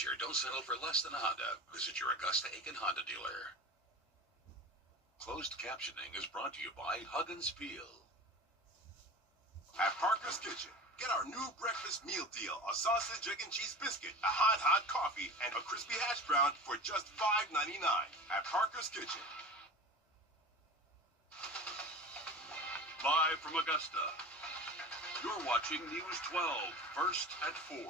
This year, don't settle for less than a Honda. Visit your Augusta Aiken Honda dealer. Closed captioning is brought to you by Hug and Spiel. At Parker's Kitchen, get our new breakfast meal deal. A sausage, egg, and cheese biscuit, a hot coffee, and a crispy hash brown for just $5.99 at Parker's Kitchen. Live from Augusta, you're watching News 12, first at 4.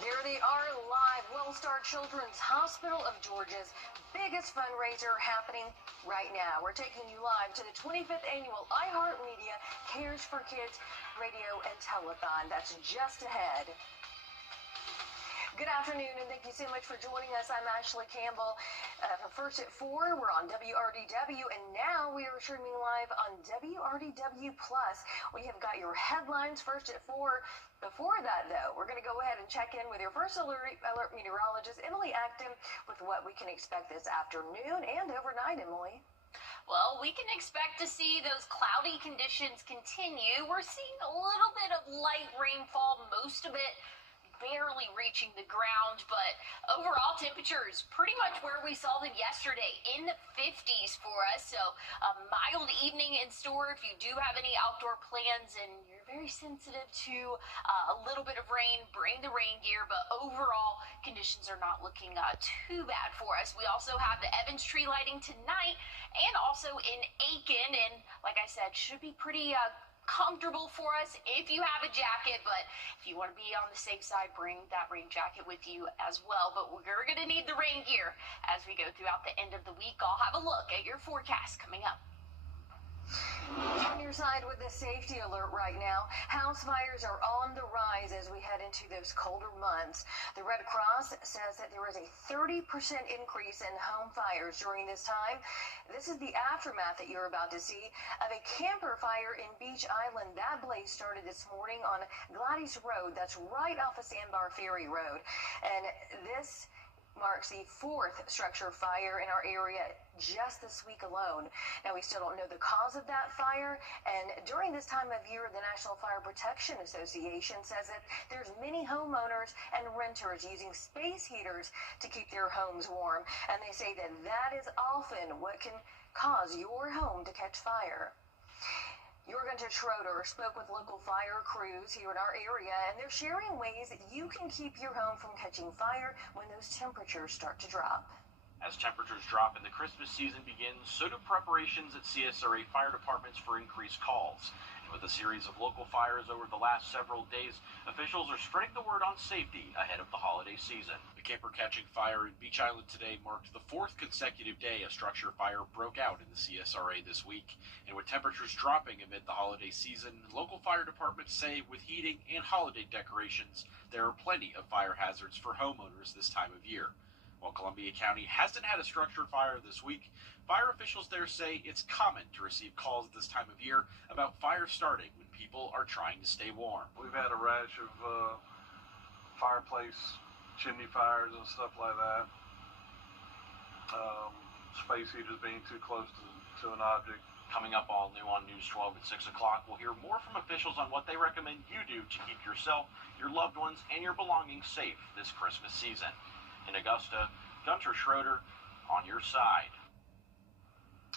There they are live. Wellstar Children's Hospital of Georgia's biggest fundraiser happening right now. We're taking you live to the 25th annual iHeartMedia Cares for Kids radio and telethon. That's just ahead. Good afternoon, and thank you so much for joining us. I'm Ashley Campbell. For First at 4, we're on WRDW, and now we are streaming live on WRDW+. We have got your headlines first at 4. Before that, though, we're going to go ahead and check in with your first alert meteorologist, Emily Acton, with what we can expect this afternoon and overnight, Emily. Well, we can expect to see those cloudy conditions continue. We're seeing a little bit of light rainfall, most of it barely reaching the ground, but overall temperatures pretty much where we saw them yesterday, in the 50s for us. So a mild evening in store if you do have any outdoor plans and you're very sensitive to a little bit of rain. Bring the rain gear, but overall conditions are not looking too bad for us. We also have the Evans tree lighting tonight and also in Aiken, and like I said, should be pretty comfortable for us if you have a jacket, but if you want to be on the safe side, bring that rain jacket with you as well. But we're going to need the rain gear as we go throughout the end of the week. I'll have a look at your forecast coming up. On your side with the safety alert right now, house fires are on the rise as we head into those colder months. The Red Cross says that there is a 30% increase in home fires during this time. This is the aftermath that you're about to see of a camper fire in Beach Island. That blaze started this morning on Gladys Road. That's right off of Sandbar Ferry Road. And this marks the 4th structure fire in our area just this week alone. Now, we still don't know the cause of that fire, and during this time of year, the National Fire Protection Association says that there's many homeowners and renters using space heaters to keep their homes warm, and they say that that is often what can cause your home to catch fire. Gunter Schroeder spoke with local fire crews here in our area, and they're sharing ways that you can keep your home from catching fire when those temperatures start to drop. As temperatures drop and the Christmas season begins, so do preparations at CSRA fire departments for increased calls. And with a series of local fires over the last several days, officials are spreading the word on safety ahead of the holiday season. The camper catching fire in Beach Island today marked the 4th consecutive day a structure fire broke out in the CSRA this week. And with temperatures dropping amid the holiday season, local fire departments say with heating and holiday decorations, there are plenty of fire hazards for homeowners this time of year. While Columbia County hasn't had a structure fire this week, fire officials there say it's common to receive calls at this time of year about fires starting when people are trying to stay warm. We've had a rash of fireplace, chimney fires and stuff like that. Space heaters being too close to an object. Coming up all new on News 12 at 6 o'clock, we'll hear more from officials on what they recommend you do to keep yourself, your loved ones, and your belongings safe this Christmas season. In Augusta, Gunter Schroeder on your side.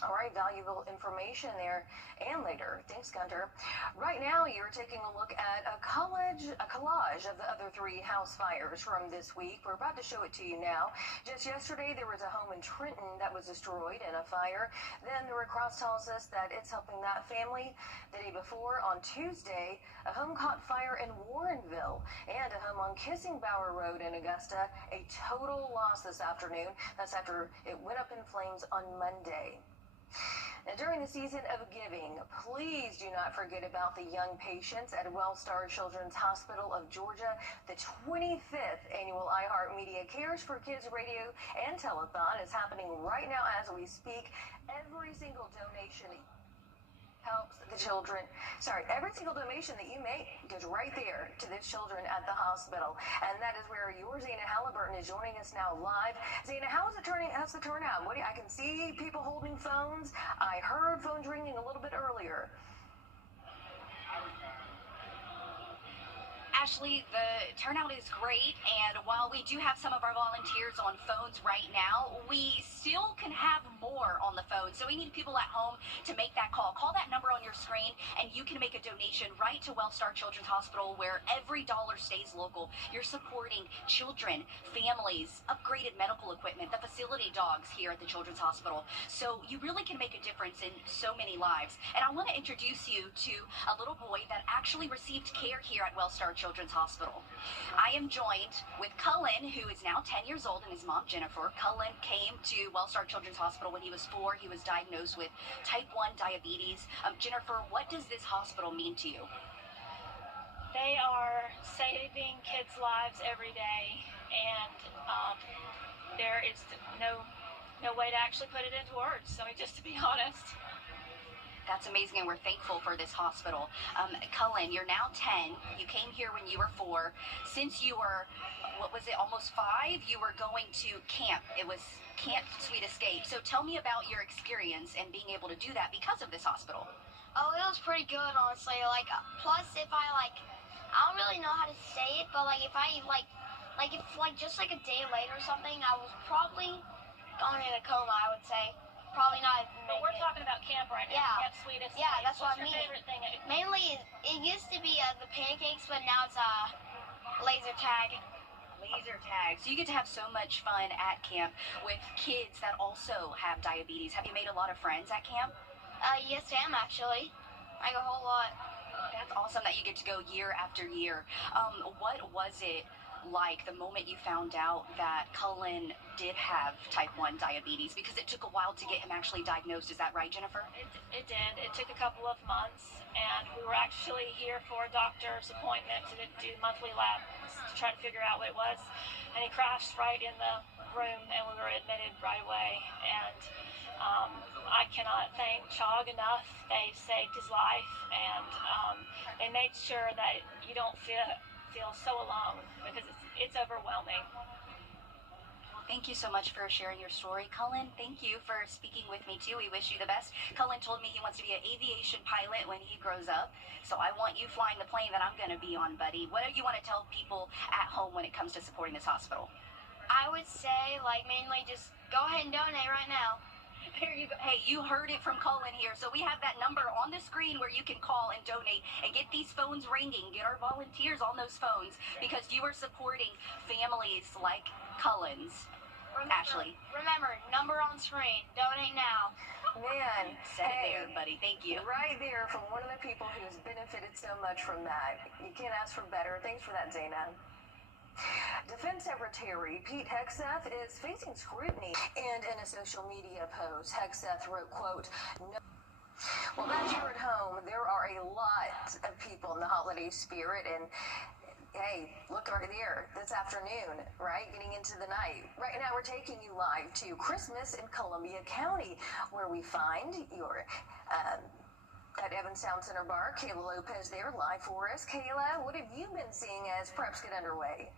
All right, valuable information there and later. Thanks, Gunter. Right now, you're taking a look at a collage of the other 3 house fires from this week. We're about to show it to you now. Just yesterday, there was a home in Trenton that was destroyed in a fire. Then the Red Cross tells us that it's helping that family. The day before, on Tuesday, a home caught fire in Warrenville and a home on Kissingbower Road in Augusta. A total loss this afternoon. That's after it went up in flames on Monday. Now, during the season of giving, please do not forget about the young patients at Wellstar Children's Hospital of Georgia. The 25th annual iHeartMedia Cares for Kids radio and telethon is happening right now as we speak. Every single donation helps the children. Every single donation that you make goes right there to the children at the hospital. And that is where your Zana Halliburton is joining us now live. Zana, how's the turnout? I can see people holding phones. I heard phones ringing a little bit earlier. Ashley, the turnout is great, and while we do have some of our volunteers on phones right now, we still can have more on the phone. So we need people at home to make that call. Call that number on your screen, and you can make a donation right to WellStar Children's Hospital, where every dollar stays local. You're supporting children, families, upgraded medical equipment, the facility dogs here at the Children's Hospital. So you really can make a difference in so many lives. And I want to introduce you to a little boy that actually received care here at WellStar Children's Hospital. I am joined with Cullen, who is now 10 years old, and his mom, Jennifer. Cullen came to WellStar Children's Hospital when he was 4. He was diagnosed with type 1 diabetes. Jennifer, what does this hospital mean to you? They are saving kids' lives every day, and there is no way to actually put it into words. I mean, just to be honest. That's amazing, and we're thankful for this hospital. Cullen, you're now 10. You came here when you were 4. Since you were, what was it, almost 5, you were going to camp. It was Camp Sweet Escape. So tell me about your experience and being able to do that because of this hospital. Oh, it was pretty good, honestly. Like, plus, if I don't really know how to say it, but, if I, just, a day later or something, I was probably going in a coma, I would say. Probably not. But we're talking about camp right now. Yeah. Camp Sweet Escape. Yeah, that's What's what I mean. your favorite thing? Mainly, it used to be the pancakes, but now it's laser tag. Laser tag. So you get to have so much fun at camp with kids that also have diabetes. Have you made a lot of friends at camp? Yes, I am, actually. Like a whole lot. That's awesome that you get to go year after year. What was it like the moment you found out that Cullen did have type 1 diabetes? Because it took a while to get him actually diagnosed. Is that right, Jennifer? It did. It took a couple of months, and we were actually here for a doctor's appointment to do monthly labs to try to figure out what it was. And he crashed right in the room, and we were admitted right away. And I cannot thank CHOG enough. They saved his life, and they made sure that you don't feel so alone, because it's overwhelming. Thank you so much for sharing your story. Cullen, thank you for speaking with me too. We wish you the best. Cullen told me he wants to be an aviation pilot when he grows up, so I want you flying the plane that I'm going to be on, buddy. What do you want to tell people at home when it comes to supporting this hospital? I would say, mainly just go ahead and donate right now. There you go. Hey, you heard it from Cullen here. So we have that number on the screen where you can call and donate and get these phones ringing. Get our volunteers on those phones, because you are supporting families like Cullen's. Ashley. Remember, number on screen. Donate now. Man, Said it there, buddy. Thank you. Right there from one of the people who's benefited so much from that. You can't ask for better. Thanks for that, Zaina. Defense Secretary Pete Hegseth is facing scrutiny, and in a social media post, Hegseth wrote, quote, "No." Well, back here at home, there are a lot of people in the holiday spirit, and hey, look right there, this afternoon, right, getting into the night. Right now, we're taking you live to Christmas in Columbia County, where we find your at Evans Town Center Bar. Kayla Lopez there, live for us. Kayla, what have you been seeing as preps get underway?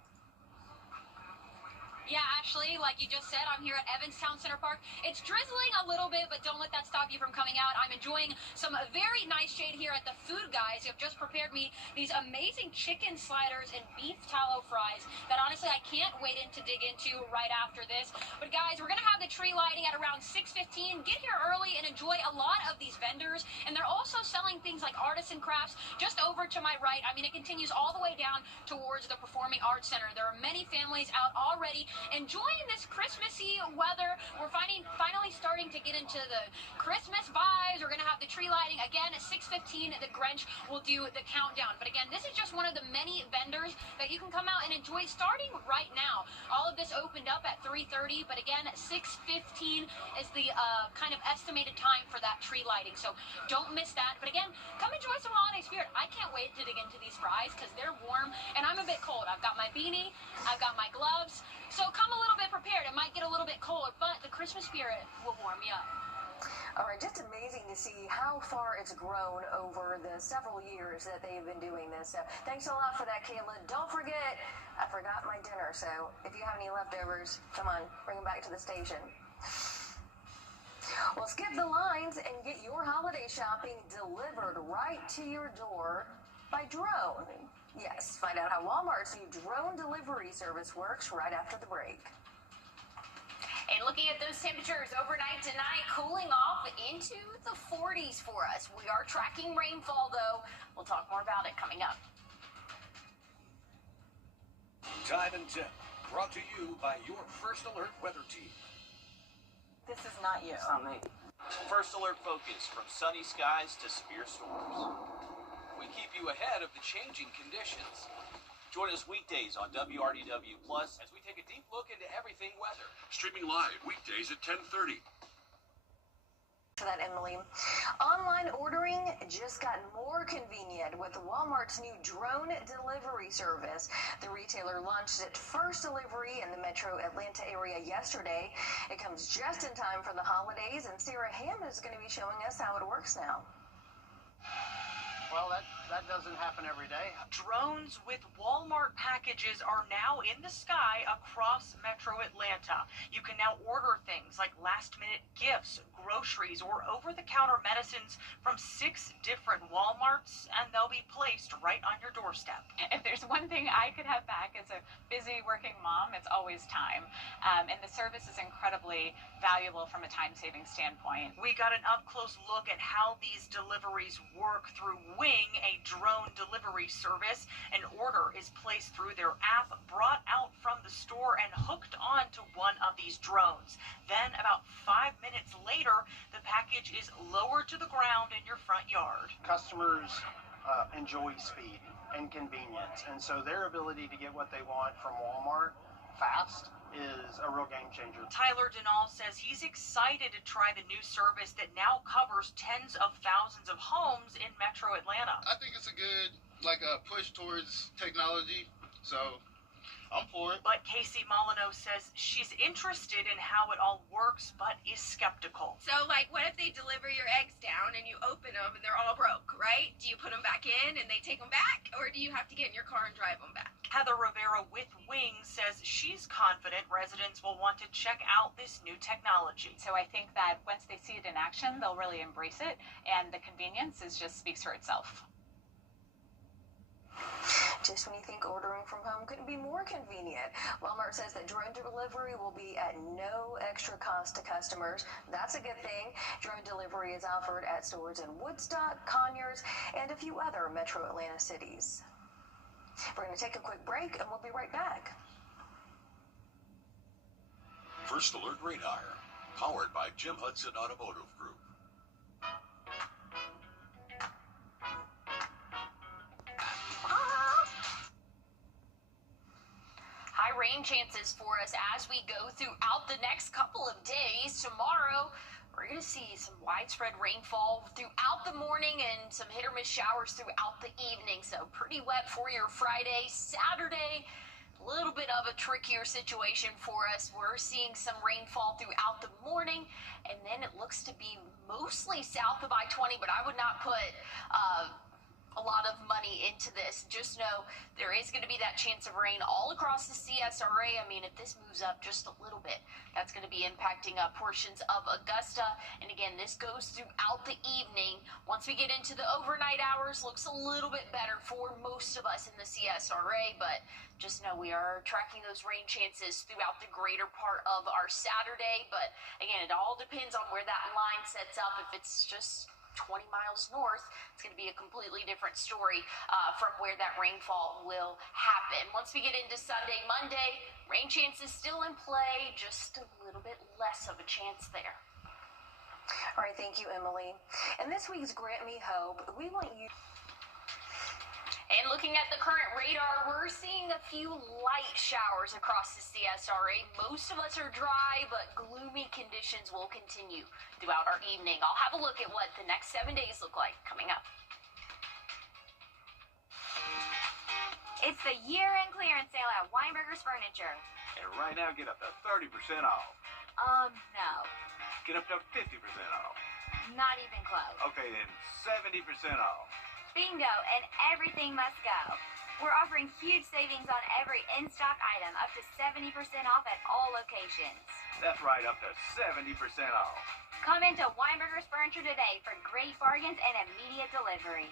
Yeah, Ashley, like you just said, I'm here at Evans Town Center Park. It's drizzling a little bit, but don't let that stop you from coming out. I'm enjoying some very nice shade here at the Food Guys, who have just prepared me these amazing chicken sliders and beef tallow fries that honestly I can't wait to dig into right after this. But guys, we're going to have the tree lighting at around 6:15. Get here early and enjoy a lot of these vendors. And they're also selling things like artisan crafts just over to my right. I mean, it continues all the way down towards the Performing Arts Center. There are many families out already enjoying this Christmassy weather. We're finally starting to get into the Christmas vibes. We're going to have the tree lighting again at 6:15. The Grinch will do the countdown. But again, this is just one of the many vendors that you can come out and enjoy starting right now. All of this opened up at 3:30, but again, 6:15 is the kind of estimated time for that tree lighting. So don't miss that. But again, come enjoy some holiday spirit. I can't wait to dig into these fries because they're warm and I'm a bit cold. I've got my beanie, I've got my gloves. So come a little bit prepared. It might get a little bit cold, but the Christmas spirit will warm you up. All right, just amazing to see how far it's grown over the several years that they've been doing this. So thanks a lot for that, Kayla. Don't forget, I forgot my dinner, so if you have any leftovers, come on, bring them back to the station. Well, skip the lines and get your holiday shopping delivered right to your door by drone. Yes, find out how Walmart's new drone delivery service works right after the break. And looking at those temperatures overnight tonight, cooling off into the 40s for us. We are tracking rainfall, though. We'll talk more about it coming up. Time and Tip, brought to you by your First Alert weather team. This is not you. It's not me. First Alert focus from sunny skies to severe storms. We keep you ahead of the changing conditions. Join us weekdays on WRDW Plus as we take a deep look into everything weather. Streaming live weekdays at 10:30. For that, Emily. Online ordering just got more convenient with Walmart's new drone delivery service. The retailer launched its first delivery in the metro Atlanta area yesterday. It comes just in time for the holidays, and Sarah Hamm is going to be showing us how it works now. Well, that doesn't happen every day. Drones with Walmart packages are now in the sky across Metro Atlanta. You can now order things like last-minute gifts, groceries, or over-the-counter medicines from 6 different Walmarts, and they'll be placed right on your doorstep. If there's one thing I could have back as a busy working mom, it's always time. And the service is incredibly valuable from a time-saving standpoint. We got an up-close look at how these deliveries work through Wing, a drone delivery service. An order is placed through their app, brought out from the store, and hooked onto one of these drones. Then, about 5 minutes later, the package is lowered to the ground in your front yard. Customers enjoy speed and convenience, and so their ability to get what they want from Walmart fast is a real game changer. Tyler Denal says he's excited to try the new service that now covers tens of thousands of homes in Metro Atlanta. I think it's a good, push towards technology, so I'm for it. But Casey Molyneux says she's interested in how it all works, but is skeptical. So, what if they deliver your eggs down and you open them and they're all broke, right? Do you put them back in and they take them back? Or do you have to get in your car and drive them back? Heather Rivera with Wing says she's confident residents will want to check out this new technology. So I think that once they see it in action, they'll really embrace it, and the convenience just speaks for itself. Just when you think ordering from home couldn't be more convenient, Walmart says that drone delivery will be at no extra cost to customers. That's a good thing. Drone delivery is offered at stores in Woodstock, Conyers, and a few other Metro Atlanta cities. We're going to take a quick break, and we'll be right back. First Alert Radar, powered by Jim Hudson Automotive Group. High rain chances for us as we go throughout the next couple of days. Tomorrow, we're going to see some widespread rainfall throughout the morning and some hit or miss showers throughout the evening. So pretty wet for your Friday. Saturday, a little bit of a trickier situation for us. We're seeing some rainfall throughout the morning, and then it looks to be mostly south of I-20, but I would not put a lot of money into this. Just know there is going to be that chance of rain all across the CSRA. I mean, if this moves up just a little bit, that's going to be impacting portions of Augusta. And again, this goes throughout the evening. Once we get into the overnight hours, looks a little bit better for most of us in the CSRA, but just know we are tracking those rain chances throughout the greater part of our Saturday. But again, it all depends on where that line sets up. If it's just 20 miles north, it's going to be a completely different story from where that rainfall will happen. Once we get into Sunday, Monday, rain chances still in play, just a little bit less of a chance there. All right, thank you, Emily. And this week's Grant Me Hope, we want you... And looking at the current radar, we're seeing a few light showers across the CSRA. Most of us are dry, but gloomy conditions will continue throughout our evening. I'll have a look at what the next 7 days look like coming up. It's the year-end clearance sale at Weinberger's Furniture. And right now, get up to 30% off. No. Get up to 50% off. Not even close. Okay, then 70% off. Bingo, and everything must go. We're offering huge savings on every in-stock item, up to 70% off at all locations. That's right, up to 70% off. Come into Weinberger's Furniture today for great bargains and immediate delivery.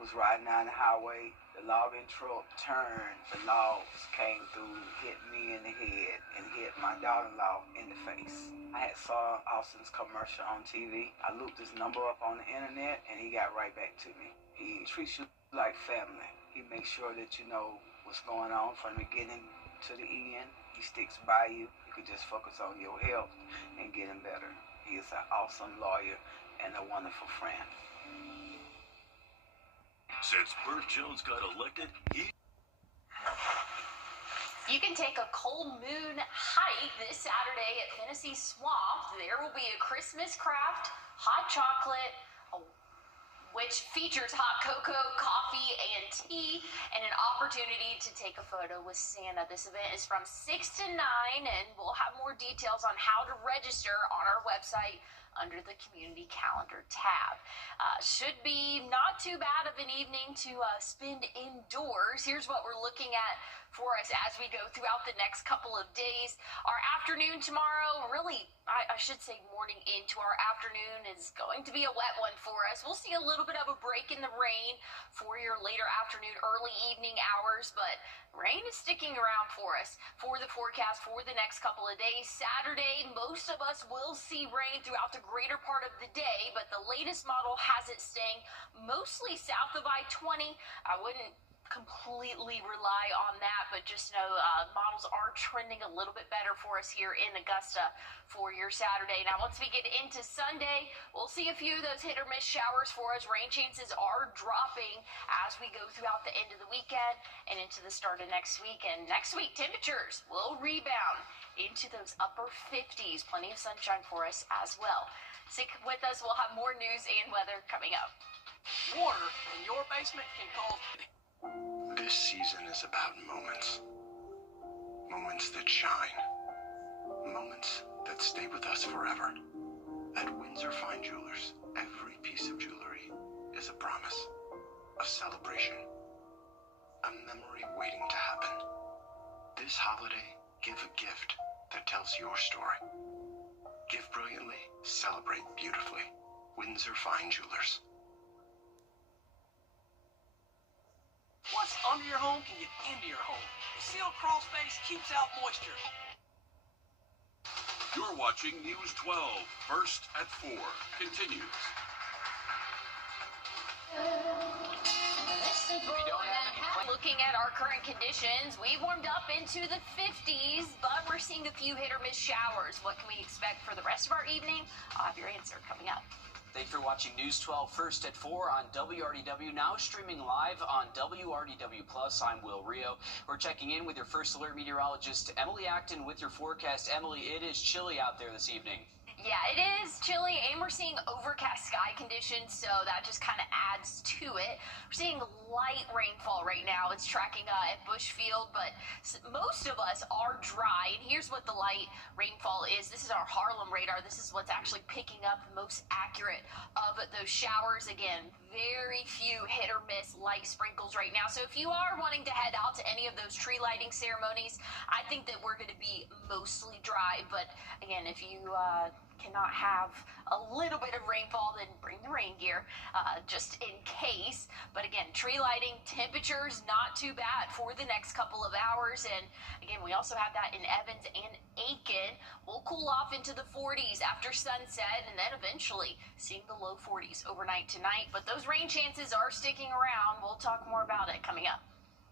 was riding down the highway. The logging truck turned. The logs came through, hit me in the head, and hit my daughter-in-law in the face. I had saw Austin's commercial on TV. I looked his number up on the internet, and he got right back to me. He treats you like family. He makes sure that you know what's going on from the beginning to the end. He sticks by you. You can just focus on your health and getting better. He is an awesome lawyer and a wonderful friend. Since Burt Jones got elected, You can take a cold moon hike this Saturday at Tennessee Swamp. There will be a Christmas craft, hot chocolate, which features hot cocoa, coffee, and tea, and an opportunity to take a photo with Santa. This event is from 6 to 9, and we'll have more details on how to register on our website under the community calendar tab. Should be not too bad of an evening to spend indoors. Here's what we're looking at for us as we go throughout the next couple of days. Our afternoon tomorrow, really, I should say morning into our afternoon, is going to be a wet one for us. We'll see a little bit of a break in the rain for your later afternoon, early evening hours, but rain is sticking around for us for the forecast for the next couple of days. Saturday, most of us will see rain throughout the greater part of the day, but the latest model has it staying mostly south of I-20. I wouldn't completely rely on that, but just know models are trending a little bit better for us here in Augusta for your Saturday. Now, once we get into Sunday, we'll see a few of those hit or miss showers for us. Rain chances are dropping as we go throughout the end of the weekend and into the start of next week. And next week, temperatures will rebound into those upper 50s. Plenty of sunshine for us as well. Stick with us. We'll have more news and weather coming up. Water in your basement can cause... This season is about moments. Moments that shine. Moments that stay with us forever. At Windsor Fine Jewelers, every piece of jewelry is a promise, a celebration, a memory waiting to happen. This holiday, give a gift that tells your story. Give brilliantly, celebrate beautifully. Windsor Fine Jewelers. What's under your home can get into your home. The sealed crawl space keeps out moisture. you're watching News 12, first at 4, continues. Looking at our current conditions, we warmed up into the 50s, but we're seeing a few hit or miss showers. What can we expect for the rest of our evening? I'll have your answer coming up. Thanks for watching News 12 first at 4 on WRDW, now streaming live on WRDW+. I'm Will Rio. We're checking in with your first alert meteorologist, Emily Acton, with your forecast. Emily, it is chilly out there this evening. Yeah, it is chilly, and we're seeing overcast sky conditions, so that just kind of adds to it. We're seeing light rainfall right now. It's tracking at Bushfield, but most of us are dry. And here's what the light rainfall is. This is our Harlem radar. This is what's actually picking up the most accurate of those showers. Again, very few hit or miss light sprinkles right now. So if you are wanting to head out to any of those tree lighting ceremonies, I think that we're going to be mostly dry. But again, if you cannot have a little bit of rainfall, then bring the rain gear just in case. But again, tree lighting, temperatures not too bad for the next couple of hours. And again, we also have that in Evans and Aiken. We'll cool off into the 40s after sunset, and then eventually seeing the low 40s overnight tonight. But those rain chances are sticking around. We'll talk more about it coming up.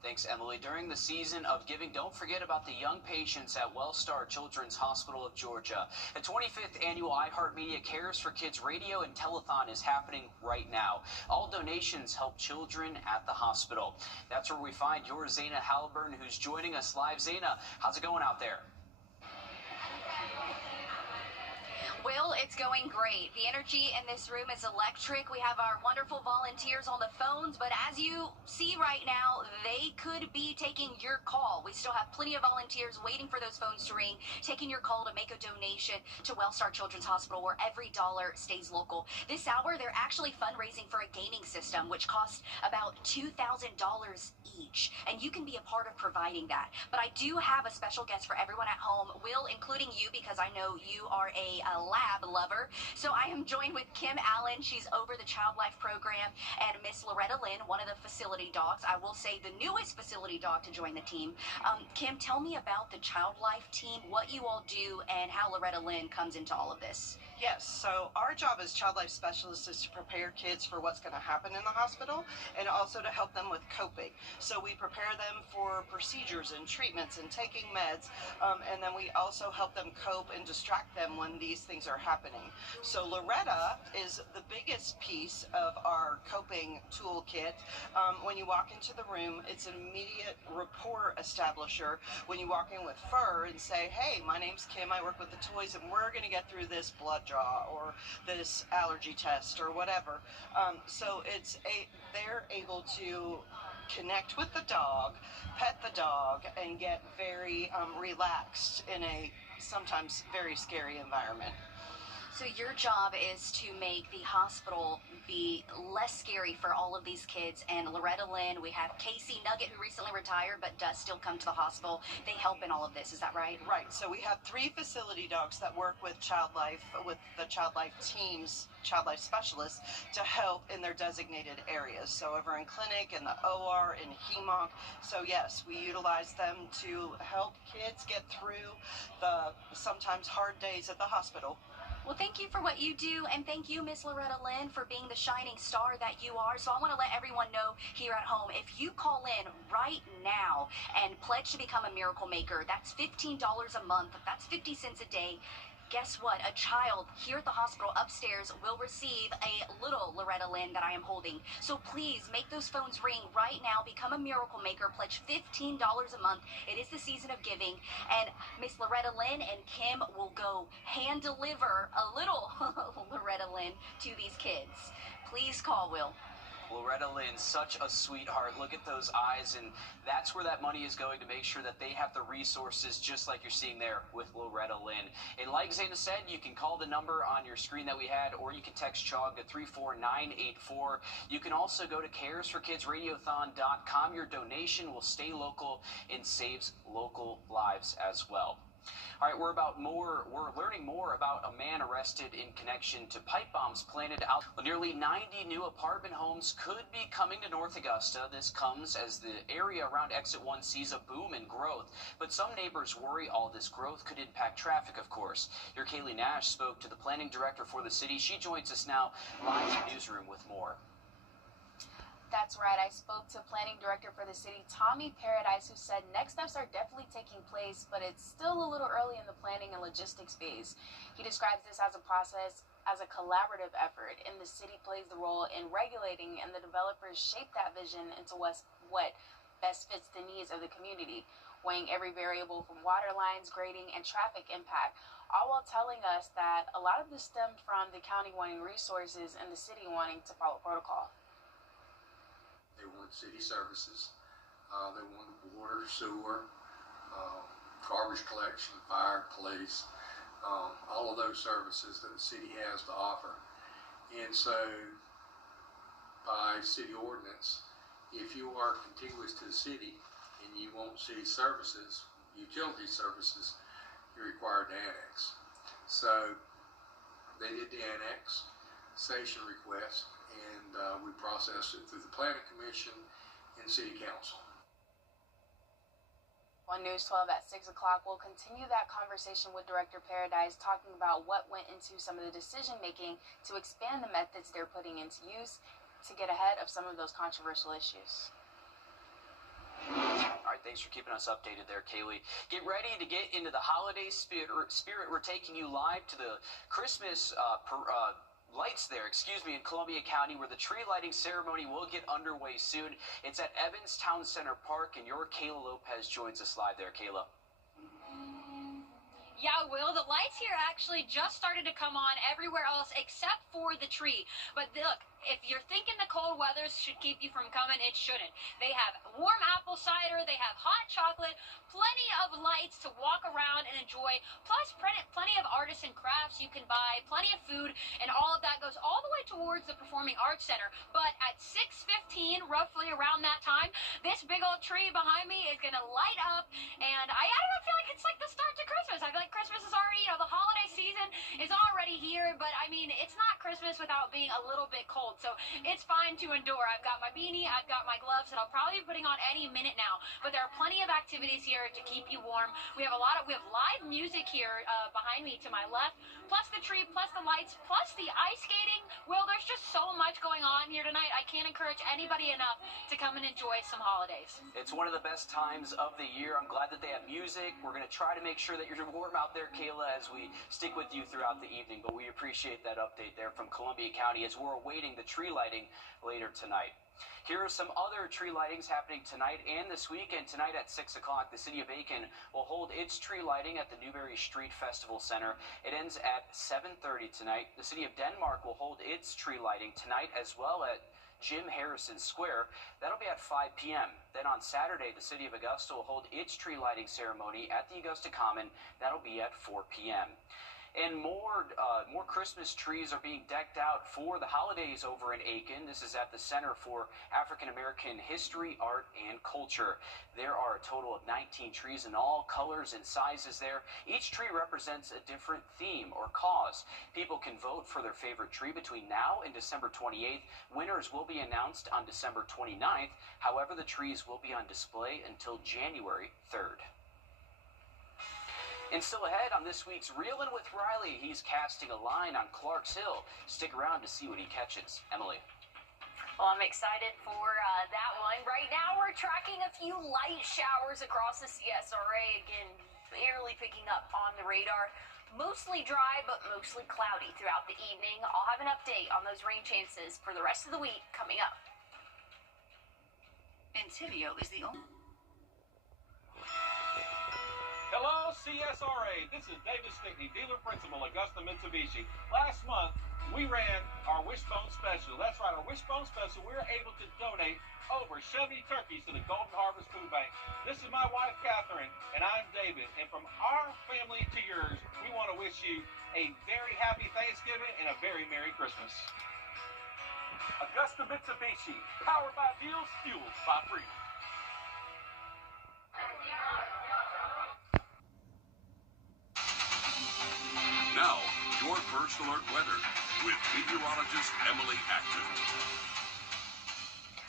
Thanks, Emily. During the season of giving, don't forget about the young patients at Wellstar Children's Hospital of Georgia. The 25th annual iHeartMedia Cares for Kids radio and telethon is happening right now. All donations help children at the hospital. That's where we find your Zaina Halliburton, who's joining us live. Zaina, how's it going out there? Will, it's going great. The energy in this room is electric. We have our wonderful volunteers on the phones, but as you see right now, they could be taking your call. We still have plenty of volunteers waiting for those phones to ring, taking your call to make a donation to Wellstar Children's Hospital, where every dollar stays local. This hour, they're actually fundraising for a gaming system, which costs about $2,000 each, and you can be a part of providing that. But I do have a special guest for everyone at home, Will, including you, because I know you are a lab lover. So I am joined with Kim Allen. She's over the Child Life program, and Miss Loretta Lynn, one of the facility dogs. I will say the newest facility dog to join the team. Kim, tell me about the Child Life team, what you all do, and how Loretta Lynn comes into all of this. Yes, so our job as Child Life Specialists is to prepare kids for what's going to happen in the hospital and also to help them with coping. So we prepare them for procedures and treatments and taking meds, and then we also help them cope and distract them when these things are happening. So Loretta is the biggest piece of our coping toolkit. When you walk into the room, it's an immediate rapport establisher when you walk in with fur and say, hey, my name's Kim, I work with the toys, and we're going to get through this blood draw or this allergy test or whatever. So they're able to connect with the dog, pet the dog, and get very relaxed in a sometimes very scary environment. So your job is to make the hospital be less scary for all of these kids. And Loretta Lynn, we have Casey Nugget, who recently retired but does still come to the hospital. They help in all of this. Is that right? Right. So we have 3 facility dogs that work with Child Life, with the Child Life teams, Child Life specialists, to help in their designated areas. So over in clinic, in the OR, in HEMONC. So yes, we utilize them to help kids get through the sometimes hard days at the hospital. Well, thank you for what you do, and thank you, Miss Loretta Lynn, for being the shining star that you are. So I want to let everyone know here at home, if you call in right now and pledge to become a miracle maker, that's $15 a month. That's 50 cents a day. Guess what? A child here at the hospital upstairs will receive a little Loretta Lynn that I am holding. So please make those phones ring right now. Become a miracle maker. Pledge $15 a month. It is the season of giving. And Miss Loretta Lynn and Kim will go hand deliver a little Loretta Lynn to these kids. Please call, Will. Loretta Lynn, such a sweetheart. Look at those eyes, and that's where that money is going, to make sure that they have the resources, just like you're seeing there with Loretta Lynn. And like Zayna said, you can call the number on your screen that we had, or you can text CHOG to 34984. You can also go to caresforkidsradiothon.com. Your donation will stay local and saves local lives as well. All right, we're learning more about a man arrested in connection to pipe bombs planted out. Nearly 90 new apartment homes could be coming to North Augusta. This comes as the area around Exit 1 sees a boom in growth. But some neighbors worry all this growth could impact traffic, of course. Your Kaylee Nash spoke to the planning director for the city. She joins us now live in the newsroom with more. That's right. I spoke to planning director for the city, Tommy Paradise, who said next steps are definitely taking place, but it's still a little early in the planning and logistics phase. He describes this as a process, as a collaborative effort, and the city plays the role in regulating, and the developers shape that vision into what best fits the needs of the community, weighing every variable from water lines, grading, and traffic impact, all while telling us that a lot of this stemmed from the county wanting resources and the city wanting to follow protocol. They want city services, they want water, sewer, garbage collection, fire, police, all of those services that the city has to offer. And so by city ordinance, if you are contiguous to the city and you want city services, utility services, you're required to annex. So they did the annexation request, and we processed it through the Planning Commission and City Council. On News 12 at 6 o'clock, we'll continue that conversation with Director Paradise, talking about what went into some of the decision-making to expand the methods they're putting into use to get ahead of some of those controversial issues. All right, thanks for keeping us updated there, Kaylee. Get ready to get into the holiday spirit. We're taking you live to the Christmas lights there, in Columbia County, where the tree lighting ceremony will get underway soon. It's at Evans Town Center Park, and your Kayla Lopez joins us live there. Kayla. Yeah, Will, the lights here actually just started to come on everywhere else except for the tree. But look, if you're thinking the cold weather should keep you from coming, it shouldn't. They have warm apple cider, they have hot chocolate, plenty of lights to walk around and enjoy, plus plenty of artisan crafts you can buy, plenty of food, and all of that goes all the way towards the Performing Arts Center. But at 6:15, roughly around that time, this big old tree behind me is going to light up, and I don't know, I feel like it's like the start to Christmas. I feel like Christmas is already, the holiday season is already but I mean, it's not Christmas without being a little bit cold, so it's fine to endure. I've got my beanie, I've got my gloves that I'll probably be putting on any minute now, but there are plenty of activities here to keep you warm. We have live music here behind me to my left, plus the tree, plus the lights, plus the ice skating. Will, there's just so much going on here tonight. I can't encourage anybody enough to come and enjoy some holidays. It's one of the best times of the year. I'm glad that they have music. We're going to try to make sure that you're warm out there, Kayla, as we stick with you throughout the evening. But we appreciate that update there from Columbia County as we're awaiting the tree lighting later tonight. Here are some other tree lightings happening tonight and this weekend. Tonight at 6 o'clock, the city of Aiken will hold its tree lighting at the Newberry Street Festival Center. It ends at 7:30 tonight. The city of Denmark will hold its tree lighting tonight as well at Jim Harrison Square. That'll be at 5 p.m. Then on Saturday, the city of Augusta will hold its tree lighting ceremony at the Augusta Common. That'll be at 4 p.m. And more Christmas trees are being decked out for the holidays over in Aiken. This is at the Center for African American History, Art, and Culture. There are a total of 19 trees in all colors and sizes there. Each tree represents a different theme or cause. People can vote for their favorite tree between now and December 28th. Winners will be announced on December 29th. However, the trees will be on display until January 3rd. And still ahead on this week's Reelin' with Riley, he's casting a line on Clark's Hill. Stick around to see what he catches. Emily. Well, I'm excited for that one. Right now, we're tracking a few light showers across the CSRA. Again, barely picking up on the radar. Mostly dry, but mostly cloudy throughout the evening. I'll have an update on those rain chances for the rest of the week coming up. And Tivio is the only... Hello, CSRA. This is David Stickney, dealer principal, Augusta Mitsubishi. Last month, we ran our Wishbone Special. That's right, our Wishbone Special. We were able to donate over 70 turkeys to the Golden Harvest Food Bank. This is my wife, Catherine, and I'm David. And from our family to yours, we want to wish you a very happy Thanksgiving and a very Merry Christmas. Augusta Mitsubishi, powered by deals, fueled by freedom. Now, your First Alert weather with meteorologist Emily Acton.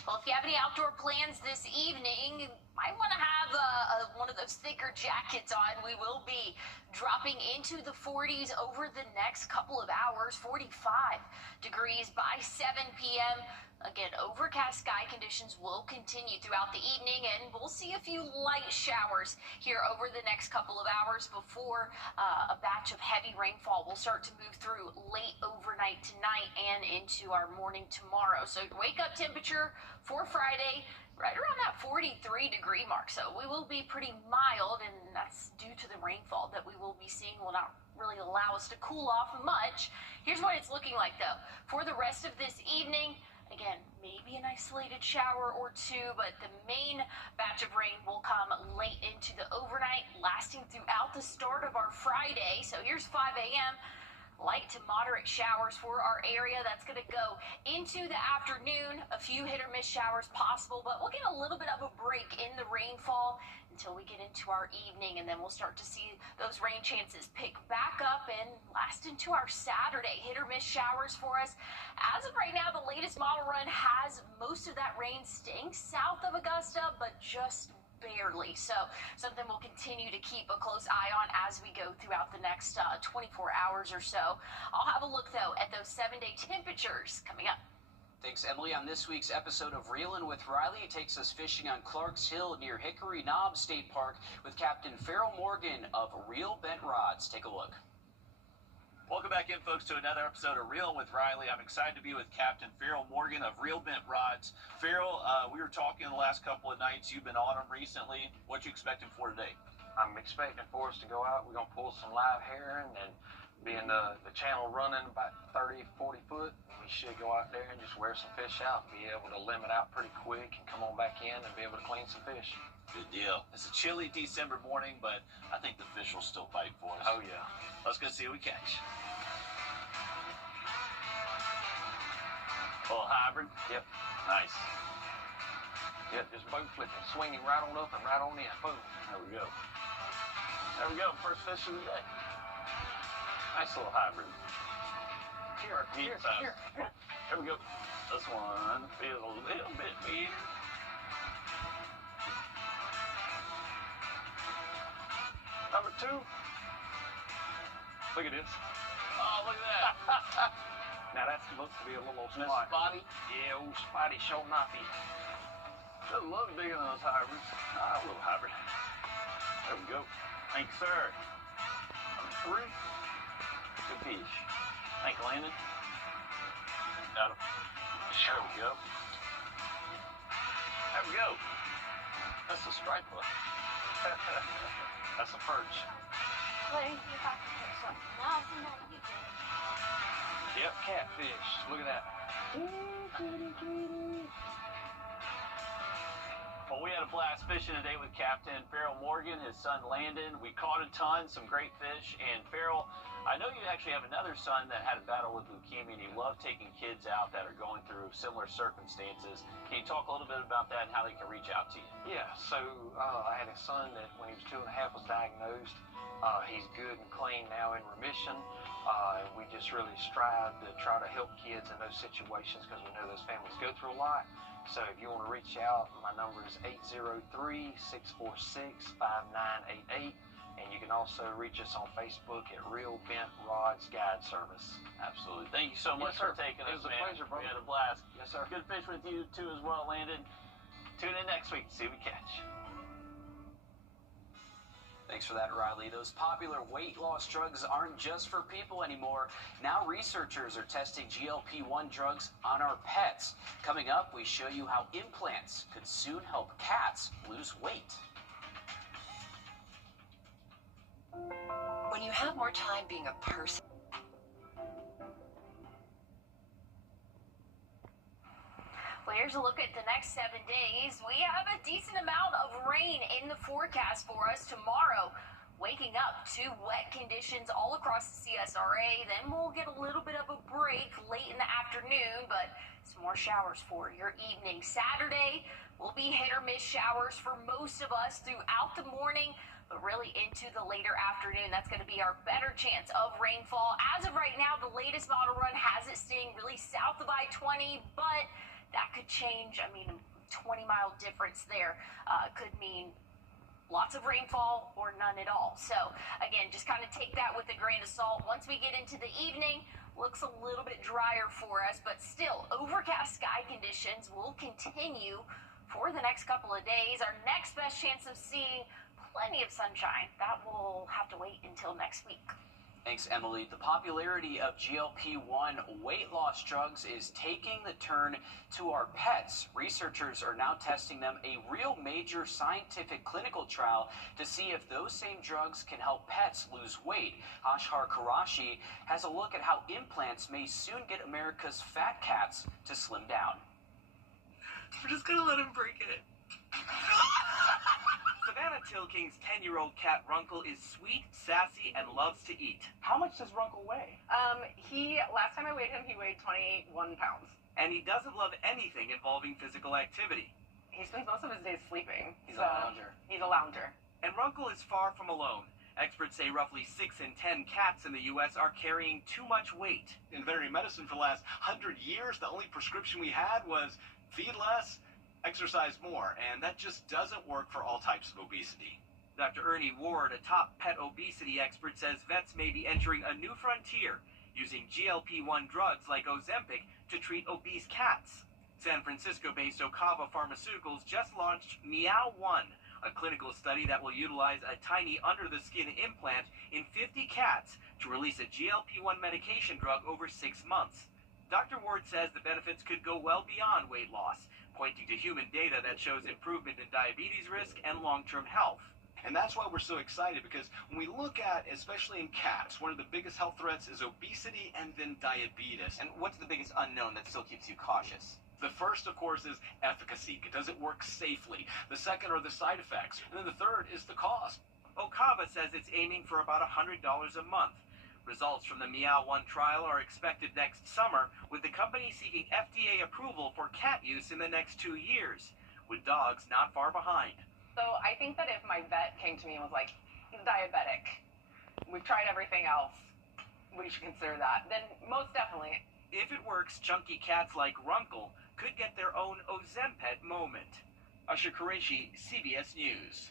Well, if you have any outdoor plans this evening, you might want to have one of those thicker jackets on. We will be dropping into the 40s over the next couple of hours, 45 degrees by 7 p.m. Again, overcast sky conditions will continue throughout the evening, and we'll see a few light showers here over the next couple of hours before a batch of heavy rainfall will start to move through late overnight tonight and into our morning tomorrow. So wake up temperature for Friday, right around that 43-degree mark. So we will be pretty mild, and that's due to the rainfall that we will be seeing will not really allow us to cool off much. Here's what it's looking like, though. For the rest of this evening, again, maybe an isolated shower or two, but the main batch of rain will come late into the overnight, lasting throughout the start of our Friday. So here's 5 a.m. Light to moderate showers for our area. That's going to go into the afternoon. A few hit or miss showers possible, but we'll get a little bit of a break in the rainfall until we get into our evening, and then we'll start to see those rain chances pick back up and last into our Saturday. Hit or miss showers for us. As of right now, the latest model run has most of that rain staying south of Augusta, but just barely. So something we'll continue to keep a close eye on as we go throughout the next 24 hours or so. I'll have a look, though, at those 7-day temperatures coming up. Thanks, Emily. On this week's episode of Reelin' with Riley, it takes us fishing on Clark's Hill near Hickory Knob State Park with Captain Farrell Morgan of Reel Bent Rods. Take a look. Welcome back in, folks, to another episode of Reelin' with Riley. I'm excited to be with Captain Farrell Morgan of Reel Bent Rods. Farrell, we were talking the last couple of nights. You've been on them recently. What you expecting for today? I'm expecting for us to go out. We're going to pull some live herring and being the channel running about 30, 40 foot, we should go out there and just wear some fish out and be able to limit out pretty quick and come on back in and be able to clean some fish. Good deal. It's a chilly December morning, but I think the fish will still fight for us. Oh, yeah. Let's go see what we catch. Little hybrid? Yep. Nice. Yep, just boat flipping, swinging right on up and right on in. Boom. There we go. There we go. First fish of the day. Nice little hybrid. Here. Here we go. This one feels a little bit mean. Number 2. Look at this. Oh, look at that. Now that's supposed to be a little Miss spot. Spotty. Yeah, old Spotty short knifey. Doesn't look bigger than those hybrids. Ah, a little hybrid. There we go. Thank you, sir. Number 3. Good fish. Thank you, Landon. Got him. There we go. There we go. That's a striped one. That's a perch. Let me see if I can put something else in that you did. Yep, catfish. Look at that. Well, we had a blast fishing today with Captain Farrell Morgan, his son Landon. We caught a ton, some great fish. And Farrell, I know you actually have another son that had a battle with leukemia, and you love taking kids out that are going through similar circumstances. Can you talk a little bit about that and how they can reach out to you? Yeah, so I had a son that when he was 2.5 was diagnosed. He's good and clean now, in remission. And we just really strive to try to help kids in those situations because we know those families go through a lot. So if you want to reach out, my number is 803-646-5988. And you can also reach us on Facebook at Real Bent Rods Guide Service. Absolutely. Thank you so much for taking us, man. It was a pleasure, brother. We had a blast. Yes, sir. Good fish with you, too, as well, Landon. Tune in next week to see what we catch. Thanks for that, Riley. Those popular weight loss drugs aren't just for people anymore. Now researchers are testing GLP-1 drugs on our pets. Coming up, we show you how implants could soon help cats lose weight. When you have more time being a person. Well, here's a look at the next 7 days. We have a decent amount of rain in the forecast for us tomorrow. Waking up to wet conditions all across the CSRA. Then we'll get a little bit of a break late in the afternoon, but some more showers for your evening. Saturday will be hit or miss showers for most of us throughout the morning, but really into the later afternoon. That's going to be our better chance of rainfall. As of right now, the latest model run has it staying really south of I-20, but that could change. I mean, a 20-mile difference there could mean lots of rainfall or none at all. So, again, just kind of take that with a grain of salt. Once we get into the evening, looks a little bit drier for us, but still, overcast sky conditions will continue for the next couple of days. Our next best chance of seeing plenty of sunshine, that will have to wait until next week. Thanks, Emily. The popularity of GLP-1 weight loss drugs is taking the turn to our pets. Researchers are now testing them a real major scientific clinical trial to see if those same drugs can help pets lose weight. Ashar Karashi has a look at how implants may soon get America's fat cats to slim down. We're just gonna let him break it. Savannah Tilking's 10-year-old cat Runkle is sweet, sassy, and loves to eat. How much does Runkle weigh? Last time I weighed him, he weighed 21 pounds. And he doesn't love anything involving physical activity. He spends most of his days sleeping. He's a lounger. He's a lounger. And Runkle is far from alone. Experts say roughly 6 in 10 cats in the U.S. are carrying too much weight. In veterinary medicine for the last 100 years, the only prescription we had was feed less, exercise more, and that just doesn't work for all types of obesity. Dr. Ernie Ward, a top pet obesity expert, says vets may be entering a new frontier using GLP-1 drugs like Ozempic to treat obese cats. San Francisco-based Okava Pharmaceuticals just launched Meow 1, a clinical study that will utilize a tiny under-the-skin implant in 50 cats to release a GLP-1 medication drug over 6 months. Dr. Ward says the benefits could go well beyond weight loss, pointing to human data that shows improvement in diabetes risk and long-term health. And that's why we're so excited, because when we look at, especially in cats, one of the biggest health threats is obesity and then diabetes. And what's the biggest unknown that still keeps you cautious? The first, of course, is efficacy. Does it work safely? The second are the side effects. And then the third is the cost. Okava says it's aiming for about $100 a month. Results from the Meow 1 trial are expected next summer, with the company seeking FDA approval for cat use in the next 2 years, with dogs not far behind. So I think that if my vet came to me and was like, he's diabetic, we've tried everything else, we should consider that, then most definitely. If it works, chunky cats like Runkle could get their own Ozempet moment. Usher Qureshi, CBS News.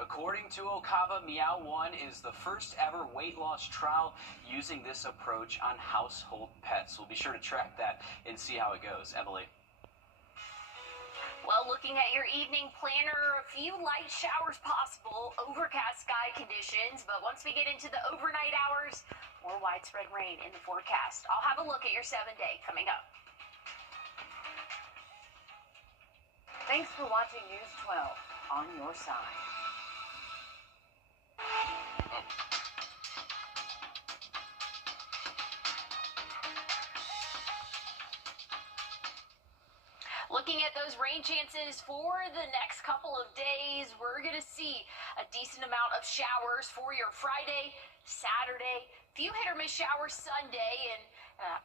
According to Okava, Meow 1 is the first ever weight loss trial using this approach on household pets. We'll be sure to track that and see how it goes. Emily. Well, looking at your evening planner, a few light showers possible, overcast sky conditions, but once we get into the overnight hours, more widespread rain in the forecast. I'll have a look at your 7-day coming up. Thanks for watching News 12 on your side. Looking at those rain chances for the next couple of days, we're going to see a decent amount of showers for your Friday, Saturday, few hit or miss showers Sunday, and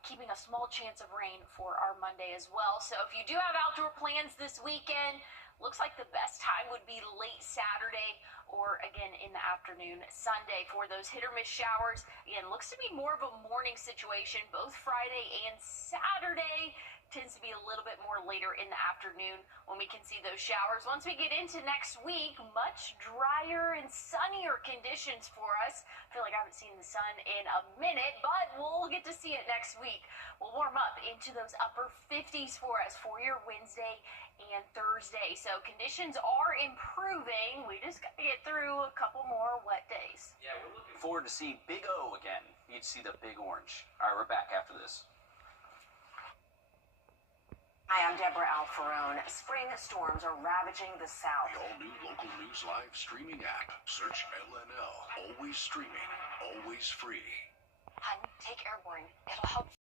keeping a small chance of rain for our Monday as well. So if you do have outdoor plans this weekend, looks like the best time would be late Saturday or again in the afternoon Sunday for those hit or miss showers. Again, looks to be more of a morning situation both Friday and Saturday. Tends to be a little bit more later in the afternoon when we can see those showers. Once we get into next week, much drier and sunnier conditions for us. I feel like I haven't seen the sun in a minute, but we'll get to see it next week. We'll warm up into those upper 50s for us for your Wednesday and Thursday. So conditions are improving. We just got to get through a couple more wet days. Yeah, we're looking forward to seeing Big O again. You'd see the big orange. All right, we're back after this. Hi, I'm Deborah Alfarone. Spring storms are ravaging the South. The all-new local news live streaming app. Search LNL. Always streaming, always free. Hun, take Airborne. It'll help